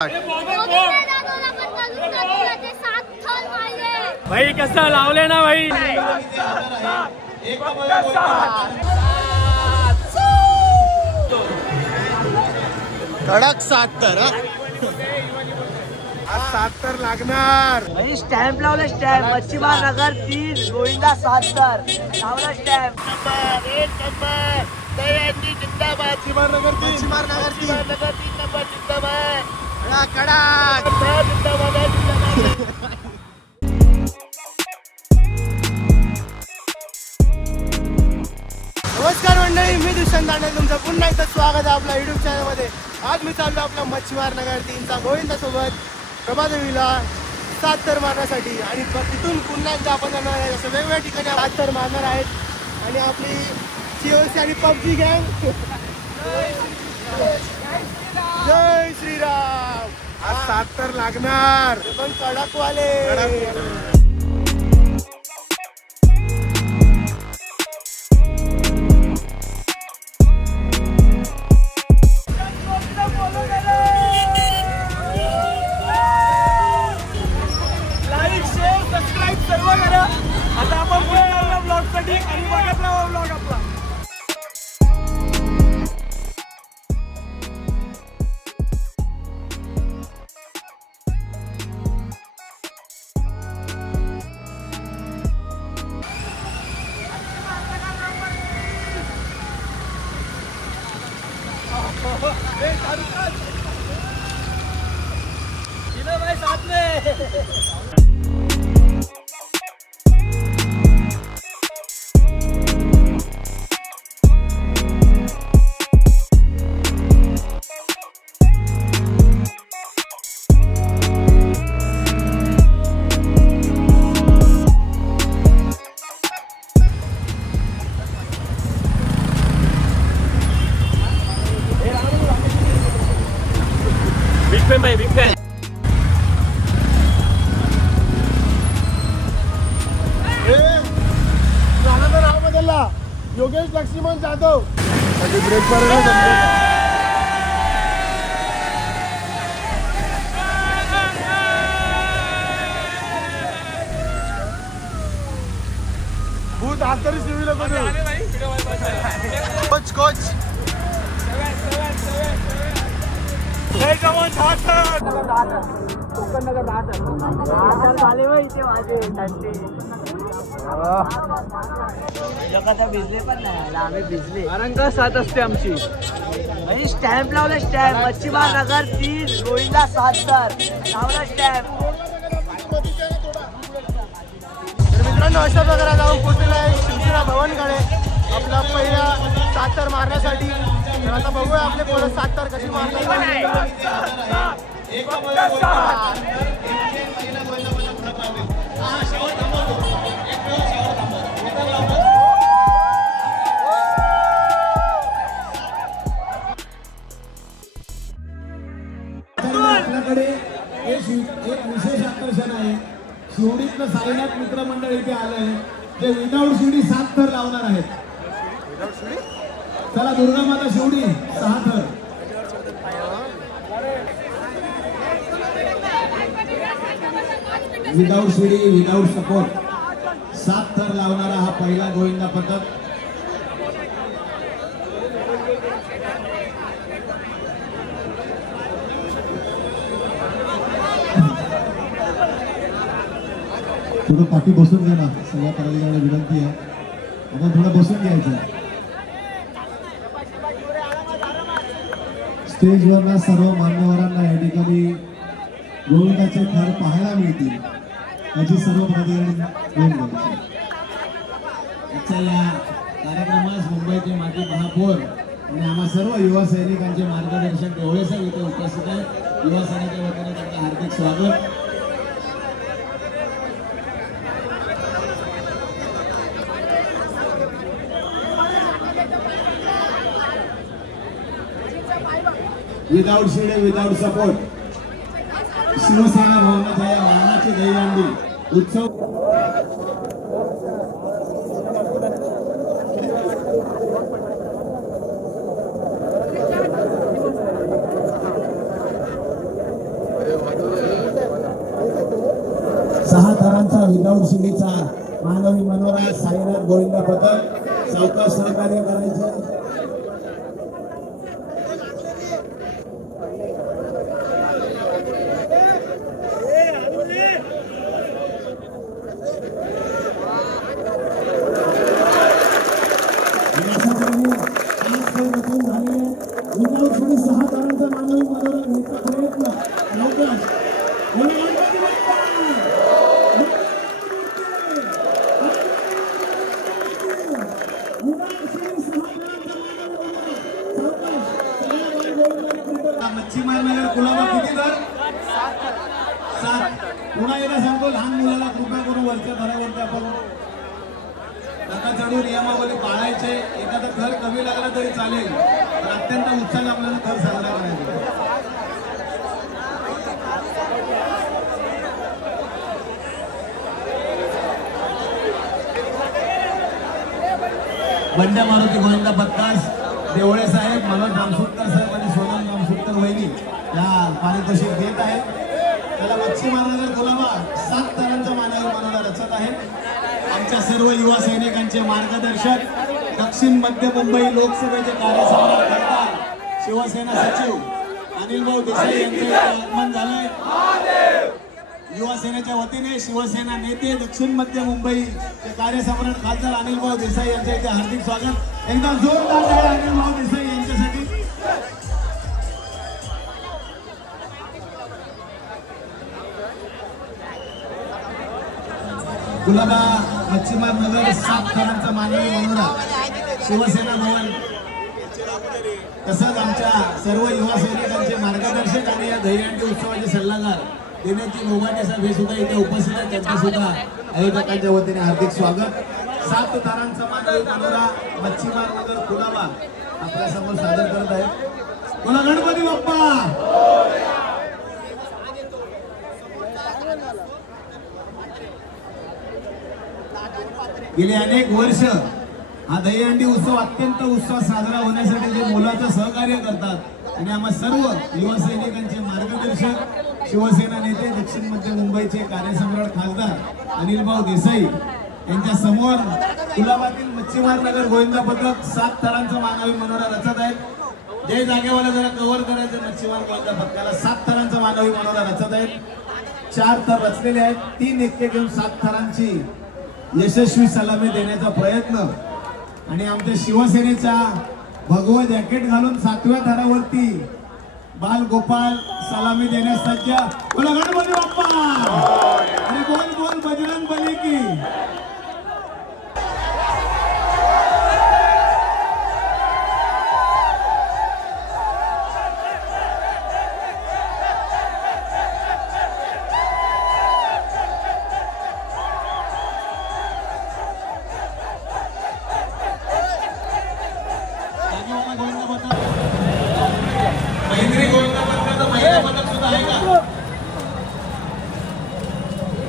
भाई कसं लावले ना भाई. कडक 70 70 लागणार. स्टॅम्प लावलं. स्टॅम्प मच्छीमार नगर 3 गोविंदा 70 लावलं स्टॅम्प. जिंदाबाद. मच्छीमार नगर 3 जिंदाबाद. नमस्कार मंडळी, मी दुष्यंत दांडे, तुमचं पुन्हा एकदा स्वागत आहे आपल्या युट्यूब चॅनलमध्ये. आज मी चाललो आपल्या मच्छीमार नगर 3चा गोविंदासोबत प्रभादेवीला 70 मारण्यासाठी. आणि तिथून पुन्हा एकदा आपण जाणार आहे. असं वेगवेगळ्या ठिकाणी 70 मारणार आहेत. आणि आपली COC आणि PUBG गँग. जय श्रीराम. आज 70 लागणार. पण कडकवाले. आता आपण पुढे ब्लॉगसाठी आणि बघत राहा ब्लॉग आपला. भाई साथ में. बिग फॅन भाई, बिग फॅन. गाण्याचं नाव बदलला. योगेश लक्ष्मण जाधव. ब्रेक भूत आज तरी शिवीला कोच कोच. कोकण नगर 10 झाले भाई. इथे माझे थंडी भिजले पण नाही. आम्ही भिजले. रंगा 7 असते आमची. स्टॅम्प लावलं. स्टॅम्प मच्छीमार नगर 3 गोविंदा 70 लावलं स्टॅम्प. तर मित्रांनो, अशा प्रकारे जाऊन पोहोचलेला आहे शिवसेना भवनकडे आपला पहिला 70 मारण्यासाठी. तर आता बघूया आपले परत 70 कशी मारतात. आपल्याकडे एक विशेष आकर्षण आहे. शिवडीतलं साईनाथ मित्रमंडळ इथे आलंय, जे विदाऊट शिवडी 7 थर लावणार आहेत. चला दुर्गा माता शिवडी 6 थर. विदाऊट शिवडी विदाऊट सपोर्ट 7 थर लावणारा हा पहिला गोविंदा पथक. थोडं पाठी बसून घ्या ना. सगळ्या पदाधिकाऱ्यांना विनंती आहे, आपण थोडं बसून घ्यायचं. स्टेजवर ना सर्व मान्यवरांना या ठिकाणी गोविंदाचे थर पाहायला मिळतील, याची सर्व पदाधिकाऱ्यांनी नोंद घ्यायची. आजच्या या कार्यक्रमास मुंबईचे माजी महापौर आणि आम्हा सर्व युवा सैनिकांचे मार्गदर्शक ढवळे साहेब इथे उपस्थित आहेत. युवा सेनेच्या वतीने त्यांचं हार्दिक स्वागत. विदाउट शिडे विदाउट सपोर्ट शिवसेना भवनाच्या या वाहनाची दहीहंडी उत्सव. विदाऊट शिडीचा मानवी मनोरा साईनाथ गोविंदा पथक सावकाश सहकार्य करायचं. विदाऊट शिडी 6 तारांचा मानवी मनोरा घ्यायचा प्रयत्न मच्छीमार नगर कुलाबा किती दर 7. पुन्हा एकदा सांगतो लहान मुलाला कृपया करून वरच्या थरावरती आपण नका चढू. नियमावली पाळायचे. एखादा थर कमी लागला तरी चालेल पण अत्यंत उत्साह आपल्याला थर साजरा करायचा. बंड्या मारुती गोविंदा पत्तास देवळे साहेब मनोज रामसुटकर साहेब आणि सोनम रामसुटकर वहिनी या पारितोषिक देत आहेत. त्याला मच्छीमार नगर कुलाबा 7 तारांचा मानवी मनोरा रचत आहे. आमच्या सर्व युवा सैनिकांचे मार्गदर्शक दक्षिण मध्य मुंबई लोकसभेचे कार्यसम्राट खासदार शिवसेना सचिव अनिल भाऊ देसाई यांचे आगमन झालंय. युवा सेनेच्या वतीने शिवसेना नेते दक्षिण मध्य मुंबईचे कार्यसम्राट खासदार अनिल भाऊ देसाई यांच्या इथे हार्दिक स्वागत. एकदा जोरदार आहे अनिल भाऊ देसाई यांच्यासाठी. कुलाबा मच्छीमार नगर 7 तारांचा मानवी मनोरा शिवसेना भवन तसंच आमच्या सर्व युवा सैनिकांचे मार्गदर्शक आणि या दहीहंडी उत्सवाचे सल्लागार देण्याची मोबाटे साहेब हे सुद्धा इथे उपस्थित आहेत. त्यांच्या सुद्धा आयोजकांच्या वतीने हार्दिक स्वागत. 7 तारांचा मानवी मनोरा मच्छीमार नगर कुलाबा आपल्या समोर सादर करत आहे. बोला गणपती बाप्पा. गेली अनेक वर्ष हा दहीहंडी उत्सव अत्यंत उत्साह साजरा होण्यासाठी जे मोलाचं सहकार्य करतात आणि आम्हा सर्व युवा सैनिकांचे मार्गदर्शक शिवसेना नेते दक्षिण मध्य मुंबईचे कार्यसम्राट खासदार अनिल भाऊ देसाई यांच्या समोर कुलाबातील मच्छीमार नगर गोविंदा पथक 7 तारांचा मानवी मनोरा रचत आहेत. जे जागेवाला जरा कव्हर करायचं मच्छीमार गोविंदा पथकाला 7 तारांचा मानवी मनोरा रचत आहेत. 4 थर रचलेले आहेत. 3 एकके घेऊन 7 थरांची यशस्वी सलामी देण्याचा प्रयत्न आणि आमच्या शिवसेनेचा भगवा जॅकेट घालून 7व्या थरावरती बाल गोपाल सलामी देण्यास सज्ज. बोला गणपती बाप्पा आणि बोल बोल बजरंग बली की.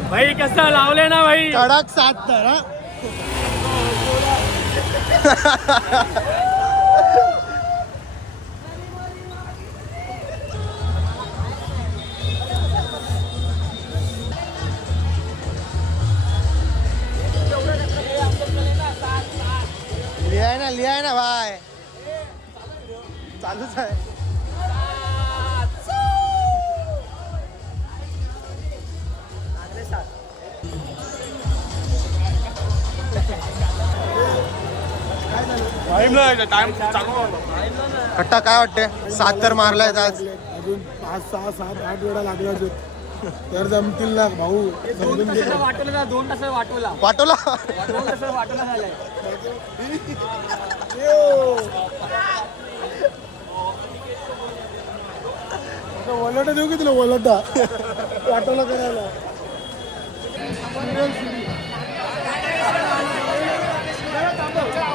भाई कसं लावले ना भाई कडक 7 तर. लिहाय ना भाई चालूच आहे. कट्टा काय वाटते 7 तर मारलाय आज. अजून 5, 6, 7, 8 वेळा लागला तर जमतील ना भाऊ. वाटवला 2 तास वाटवला पाठवला 2 तास वाटवला झालाय. वलटा देऊ की तुला वलटा वाटवला करायला.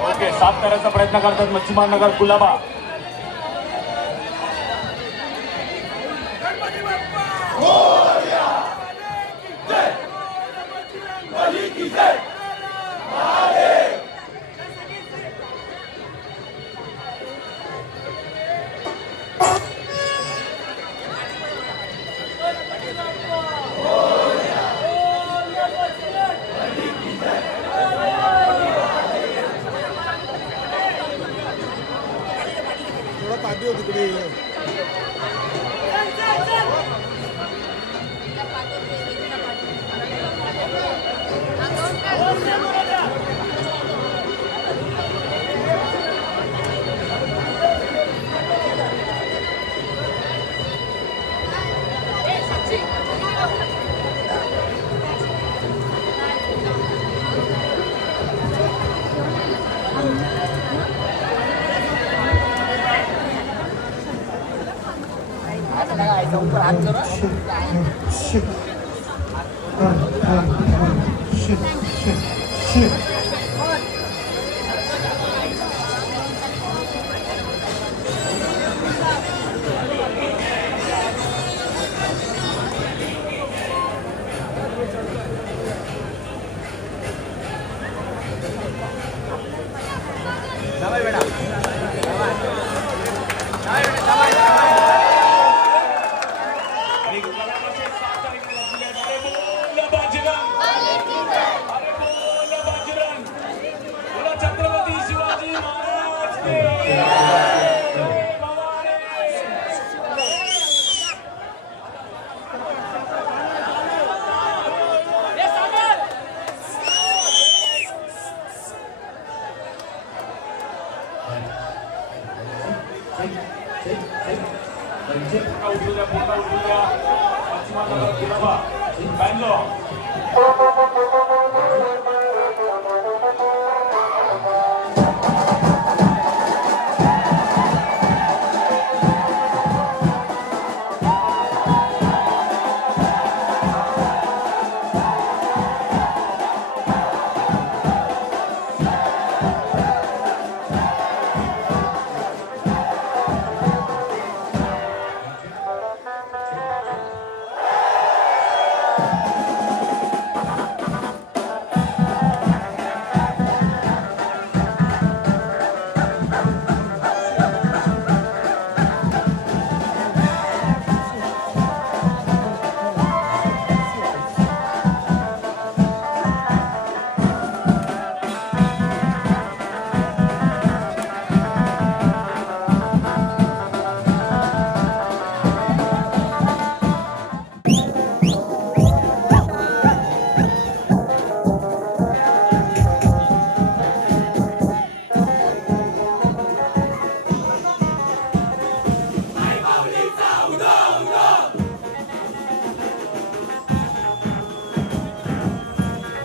ओके 7 करायचा प्रयत्न करतात मच्छीमार नगर कुलाबा.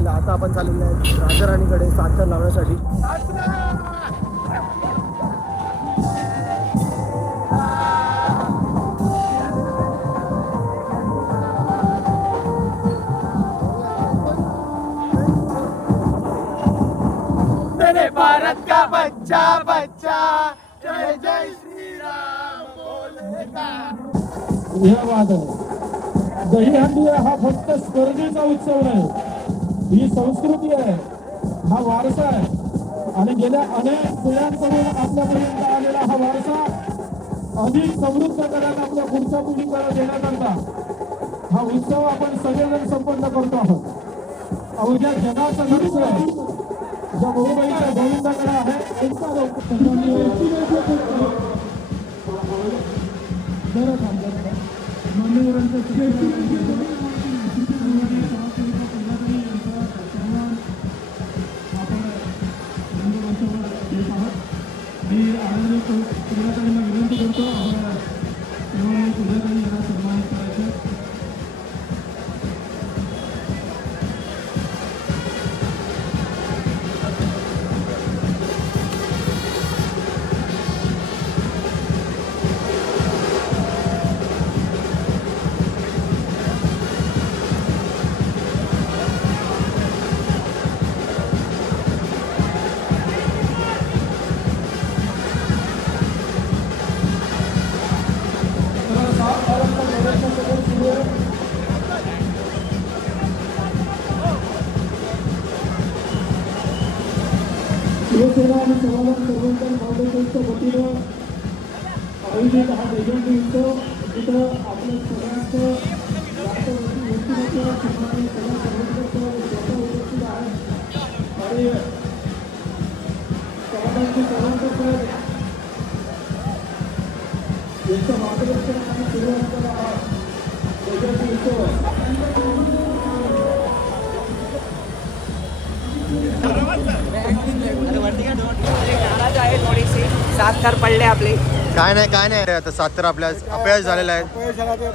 आता आपण चाललेलो आहे राजाराणीकडे साखर लावण्यासाठी. भारत का बच्चा बच्चा जय जय श्री राम बोलेगा. दहीहंडी हा फक्त स्पर्धेचा उत्सव नाही, ही संस्कृती आहे, हा वारसा आहे आणि गेल्या अनेक पिढ्यांकडून आपल्यापर्यंत आलेला हा वारसा अधिक समृद्ध करत आपल्या पुढच्या पिढीकडे देण्याकरता हा उत्सव आपण सगळेजण संपन्न करतो आहोत. अवघ्या जगाचं लक्ष ज्या मुंबईच्या गोविंदाकडे आहे विनंती करतो यांना सन्मानित करायचं. शिवसेना आणि समाधान सर्वंतर फाउंडेशनच्या वतीनं आयोजित हा दहीहंडी उत्सव तिथं आपल्या सगळ्यांचं व्यक्तिमत्व सन्माननीय सगळ्या सर्वंतर स्वतः उपस्थित आहेत आणि समाधानचे सर्वंतर साहेब यांच्या मार्गदर्शनाखाली सुरू असलेला हा दहीहंडी उत्सव साखर पडले आपले. काय नाही आता साखर आपल्या अपयश झालेला आहे.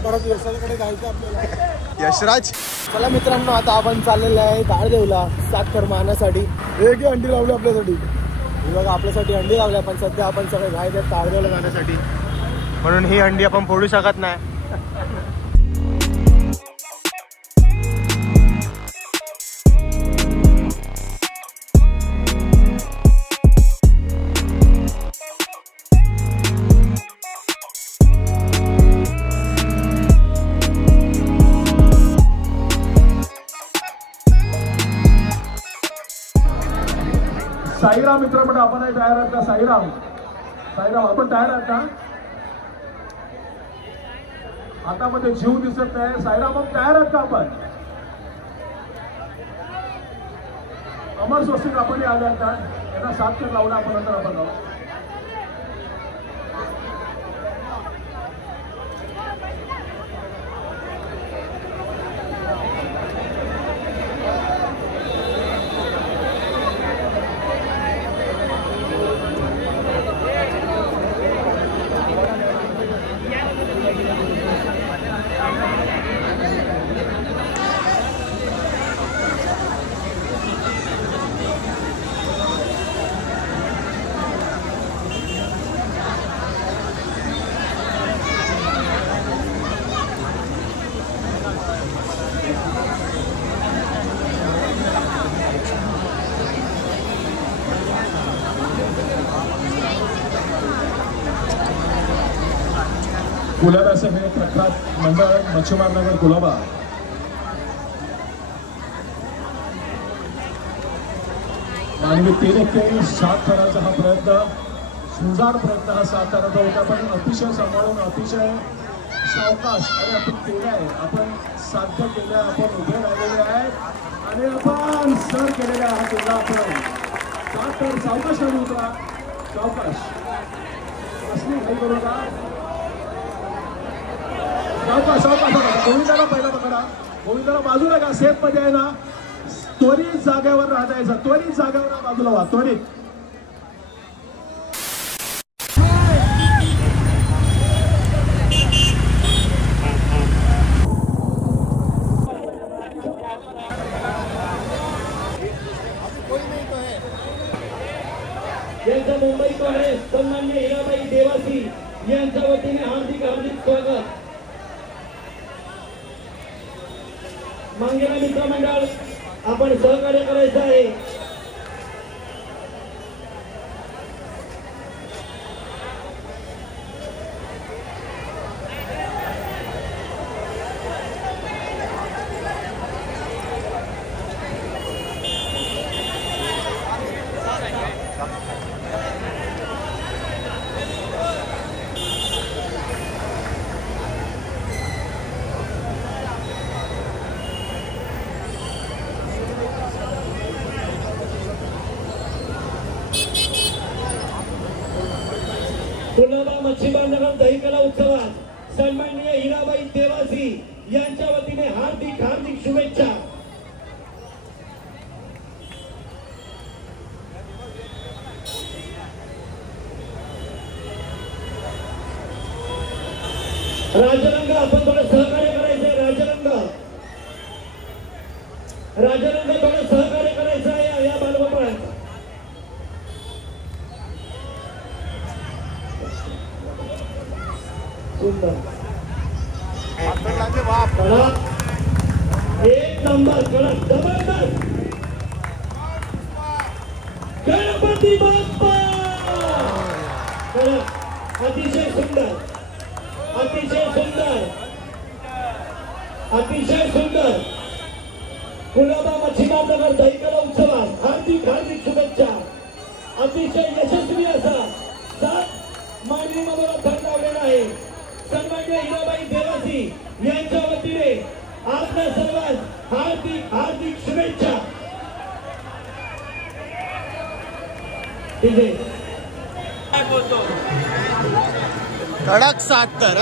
परत यशराजकडे जायचं आपल्याला. यशराज. चला मित्रांनो, आता आपण चाललेलं आहे ताळदेवला साखर मारण्यासाठी. एक अंडी लावली आपल्यासाठी. ही बघा आपल्यासाठी अंडी लावल्या, पण सध्या आपण सगळे घाईत आहेत ताळदेवला जाण्यासाठी, म्हणून ही अंडी आपण फोडू शकत नाही. साईराम मित्रमंडळ आपणही तयार आहात का? साईराम साईराम आपण तयार आहात का? हातामध्ये जीव दिसत नाही. साईराम आपण तयार आहात का? आपण अमर स्वस्तिक आपणही आले आहात का? यांना 7 कर लावला आपण नंतर आपण जाऊ. कुलाबा हे प्रख्यात मंडळ मच्छीमार नगर कुलाबा. मानवी 3 ते 7 थराचा हा प्रयत्न, सुंदर प्रयत्न हा 7 थराचा होता, पण अतिशय सांभाळून अतिशय सावकाश आणि आपण केले आहे. आपण साध्य केले, आपण उभे राहिलेले आहे आणि आपण सर केलेला हा केला. आपण 7 थर सावकाश करू उतरा, सावकाश असली काही करू का? गोविंदाला पहिला पकडा, गोविंदाला बाजूला का? सेफ मध्ये आहे ना, त्वरित जागेवर राहता यायचं, त्वरित जागेवर बाजूला व्हा, त्वरित. यांचा मुंबई काँग्रेस सन्माननीय हिराबाई देवासी यांच्या वतीने हार्दिक हार्दिक स्वागत. मांगेला मित्रमंडळ आपण सहकार्य करायचं आहे. कुलाबा मच्छीमार नगर दहीकला उत्सवात सन्माननीय हिराबाई देवासी यांच्या वतीने हार्दिक हार्दिक शुभेच्छा. राजरंग आपण थोडं सहकार्य करायचंय. राजरंग थोडं सहकार्य करायचं आहे या बालगोपाळांचं. एक नंबर कडक जबरदस्त. गणपती बाप्पा कडक, अतिशय सुंदर, अतिशय सुंदर, अतिशय सुंदर. कुलाबा मच्छीमार नगर दहीकला उत्सवात हार्दिक हार्दिक शुभेच्छा. अतिशय यशस्वी असा 7 मानवी मनोरंजन लावलेला आहे. सन्माननीय हिराबाई देवासी यांच्या वतीने आपल्या सर्वांस हार्दिक हार्दिक शुभेच्छा. ठीक आहे. कडक 7 तर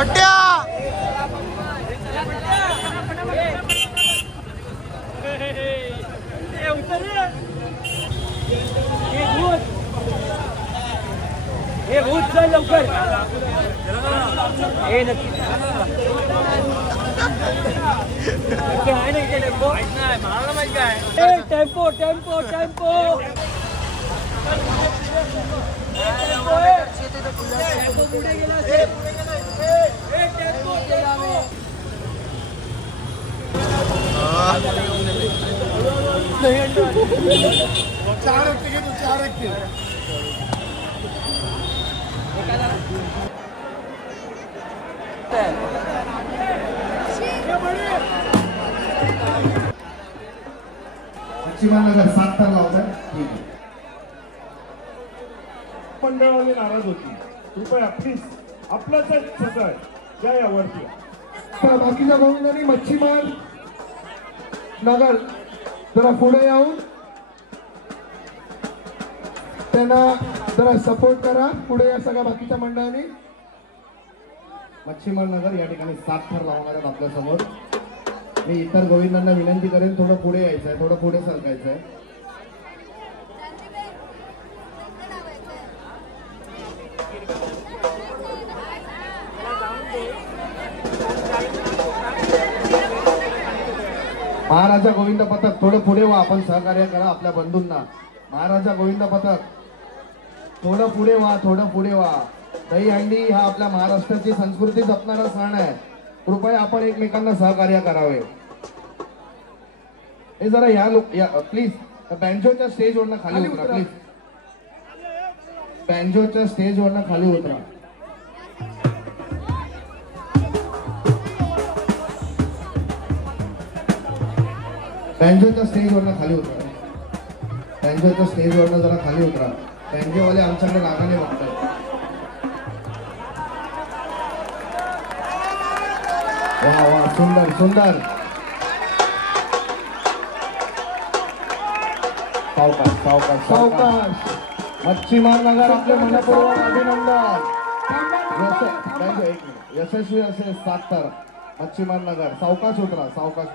पट्ट्या हे भूत चल लवकर हे नक्की आहे ना टेम्पो मला माहिती काय टेम्पो टेम्पो टेम्पो चार एकटे घे तू, चार एकटे. पश्चिमानगर 7 तर लावतात. ठीक आहे. मंडळाने नाराज होती. कृपया प्लीज आपलंच आहे या यावरती. बाकीच्या गोविंदांनी मच्छीमार नगर जरा पुढे येऊन त्यांना जरा सपोर्ट करा. पुढे या सगळ्या बाकीच्या मंडळांनी. मच्छीमार नगर या ठिकाणी 7 थर लावणार आहेत आपल्या समोर. मी इतर गोविंदांना विनंती करेन थोडं पुढे यायचं आहे, थोडं पुढे सरकायचं आहे. महाराजा गोविंद पथक थोडं पुढे व्हा. आपण सहकार्य करा आपल्या बंधूंना. महाराजा गोविंद पथक थोडं पुढे व्हा, थोडं पुढे व्हा. दहीहंडी हा आपल्या महाराष्ट्राची संस्कृती जपणारा सण आहे. कृपया आपण एकमेकांना सहकार्य करावे. हे जरा या प्लीज बँजोच्या स्टेजवरनं खाली उतरा. प्लीज बँजोच्या स्टेजवरनं खाली उतरा. बँजोच्या स्टेजवरनं खाली उतरा. बँजोच्या स्टेजवरनं जरा खाली उतरा. बँजोवाले आमच्याकडे रागाने बघतात. वा वा, सुंदर सुंदर. सावकाश सावकाश सावकाश. मच्छीमार नगर आपले मनपूर्वक अभिनंदन. यशस्वी असे 7 तर. मच्छीमार नगर सावकाश उतरा, सावकाश.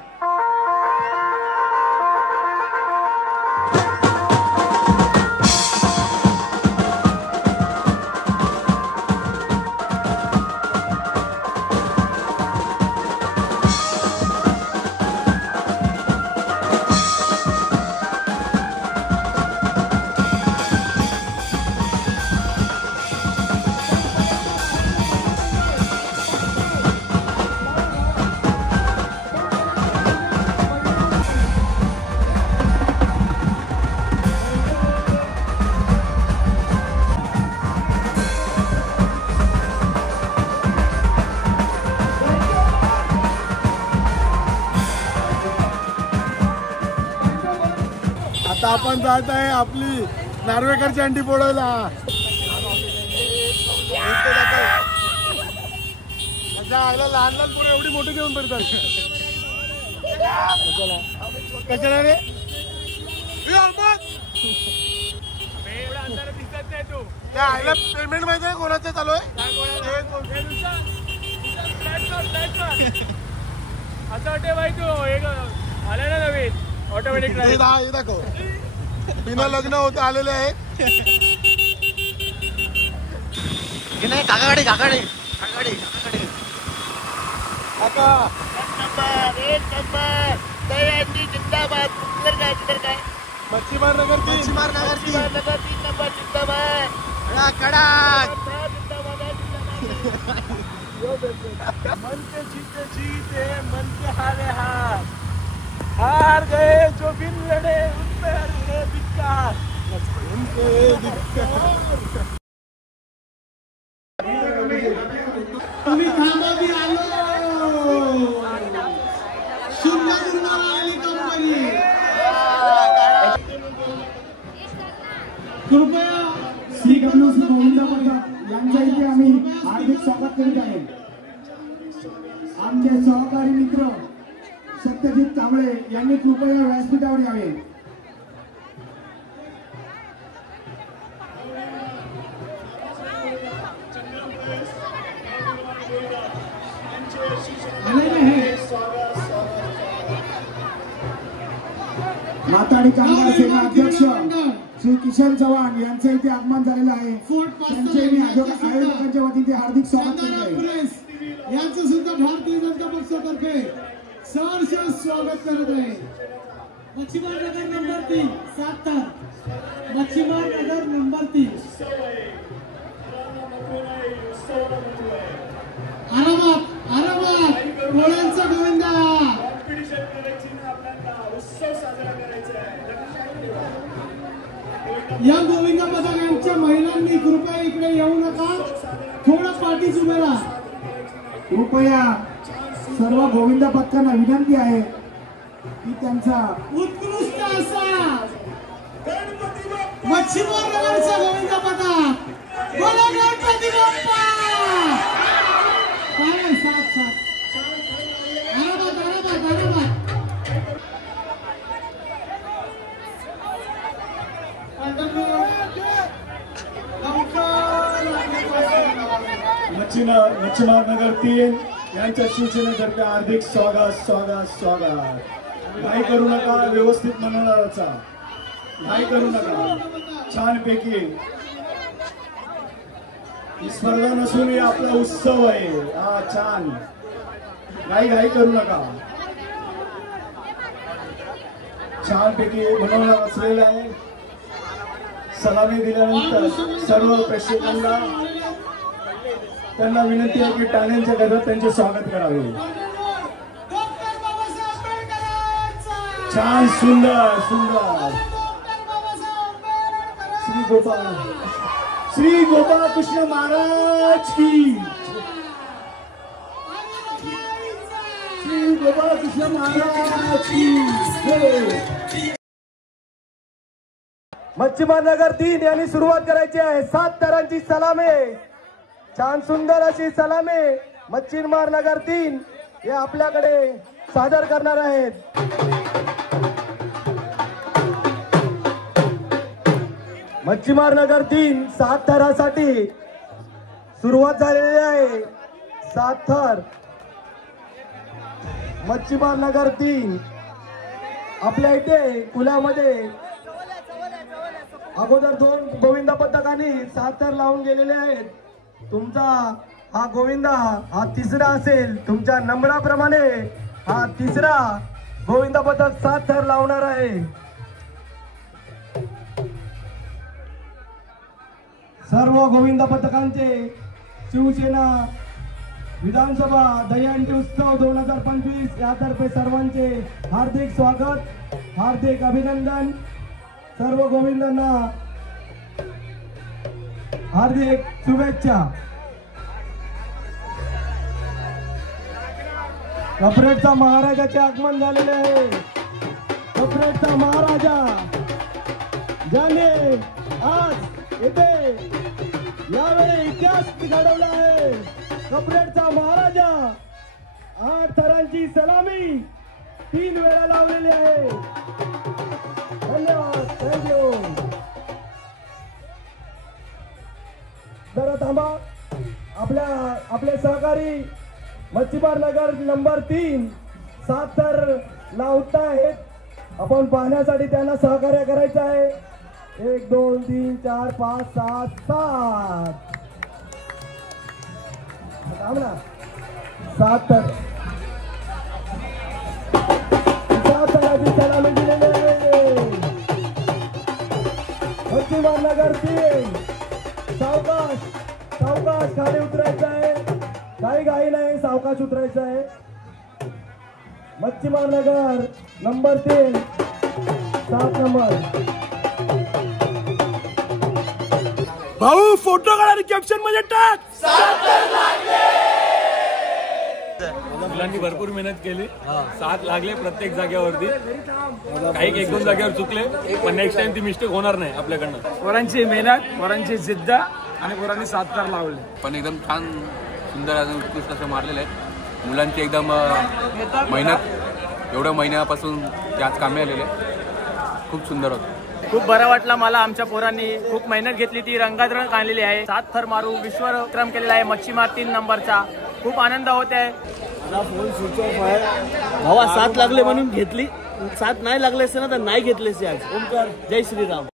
आता आपण जात आहे आपली नार्वेकरची अंडी फोडायला. लहान लहान पोरं एवढी मोठी घेऊन पडतात. कशाला रे त्या आईला पेमेंट माहिती आहे कोणाचं चालू आहे. असं वाटते बाई तू आले ना नवीन ऑटोमॅटिक दाखव. बिना लग्न होतं आलेले आहे. काकाकडे काकाकडे मच्छीमार नगर 3 नंबर जिंदाबाद. मन के जीते जीते मन के हारे हार गए जो बिन लड़े उन पे हरे धिक्कार. तुम्ही थांबा, मी आलो. शुभ आली कंपनी. कृपया श्री गणेश गोविंद पथक यांच्या इथे आम्ही हार्दिक स्वागत करीत आहे. आमचे सहकारी मित्र सत्यजित कांबळे यांनी कृपया व्यासपीठावर यावे. आलेले आहेत. माता आणि कामगार सेना अध्यक्ष श्री किशन चव्हाण यांचं इथे आगमन झालेलं आहे. त्यांचे मी आयोजकांच्या वतीने हार्दिक स्वागत करत आहे. यांचं सुद्धा भारतीय जनता पक्षातर्फे सहर्ष स्वागत करत आहे. मच्छीमार नगर नंबर 3 7 मच्छीमार नगर नंबर 3 आरामात आरामात पोळ्यांचा गोविंदा. या गोविंदा पथकांच्या महिलांनी कृपया इकडे येऊ नका, थोडं पाठीच उभे राहा. कृपया सर्व गोविंदा पथकांना विनंती आहे की त्यांचा उत्कृष्ट असा मच्छीमार नगरचा गोविंदा पथक. बोला गणपती बाप्पा. काय साथ साथ आरामात आरामात आरामात. मच्छीमार नगर 3 यांच्या शिवसेनेतर्फे हार्दिक स्वागत स्वागत स्वागत. घाई करू नका, व्यवस्थित मनोरंजनाचा घाई करू नका. छानपैकी ही स्पर्धा नसून ही आपला उत्सव आहे. हा छान, घाई करू नका. छानपैकी मनोरंजन असलेलं आहे. सलामी दिल्यानंतर सर्व प्रेक्षकांना त्यांना विनंती आहे की टाळ्यांच्या गजरात त्यांचे स्वागत करावे. छान, सुंदर सुंदर. श्री गोपाल कृष्ण महाराज की, श्री गोपाल कृष्ण महाराज की. मच्छीमार नगर 3 यांनी सुरुवात करायची आहे. 7 थरांची सलामी, छान सुंदर अशी सलामी मच्छीमार नगर 3 हे आपल्याकडे सादर करणार आहेत. मच्छीमार नगर 3 7 थरासाठी सुरुवात झालेली आहे. 7 थर मच्छीमार नगर 3 आपल्या इथे कुलामध्ये अगोदर 2 गोविंदा पथकांनी 7 थर लावून गेलेले आहेत. तुमचा हा गोविंदा हा तिसरा असेल. तुमच्या नंबराप्रमाणे हा तिसरा गोविंदा पथक 7 थर लावणार आहे. सर्व गोविंदा पथकांचे शिवसेना विधानसभा दहीहंडी उत्सव 2025 यातर्फे सर्वांचे हार्दिक स्वागत, हार्दिक अभिनंदन. सर्व गोविंदांना हार्दिक शुभेच्छा. कपरेटचा महाराजाचे आगमन झालेले आहे. कपरेटचा महाराजा ज्याने आज येथे यावेळी इतिहास घडवला आहे. कपरेटचा महाराजा 8 थरांची सलामी 3 वेळा लावलेली आहे. धन्यवाद, थँक्यू. जरा थांबा. आपले सहकारी मच्छीमार नगर नंबर 3 7 थर लावत आहेत. आपण पाहण्यासाठी त्यांना सहकार्य करायचं आहे. 1 2 3 4 5 7 7 थांब ना. 7 थर 7 थराची सलामी दिलेली आहे. मच्छीमार नगर 3 सावकाश सावकाश खाली उतरायचं आहे. काही घाई नाही, सावकाश उतरायचं आहे. मच्छीमार नगर नंबर 3 7 नंबर. भाऊ फोटो काढा आणि कॅप्शन मध्ये टाक. मुलांनी भरपूर मेहनत केली. 7 लागले प्रत्येक जागेवरती. काही 1-2 जागेवर चुकले, पण नेक्स्ट टाइम ती मिस्टेक होणार नाही आपल्याकडनं. पोरांची मेहनत, पोरांची जिद्द आणि पोरांनी 7 थर लावले. पण एकदम छान सुंदर आणि उत्कृष्ट असं मारलेलं आहे. मुलांची एकदम मेहनत एवढ्या महिन्यापासून त्याच कामे आलेले खूप सुंदर होतं. खूप बरं वाटलं मला. आमच्या पोरांनी खूप मेहनत घेतली, ती रंगात रंग आणलेली आहे. 7 थर मारू विश्वविक्रम केलेला आहे मच्छीमार 3 नंबरचा. खूप आनंद होत आहे. फोन स्विच ऑफ आहे भावा. 7 लागले म्हणून घेतली, 7 नाही लागले असते ना तर नाही घेतले आज. ओमकार, जय श्रीराम.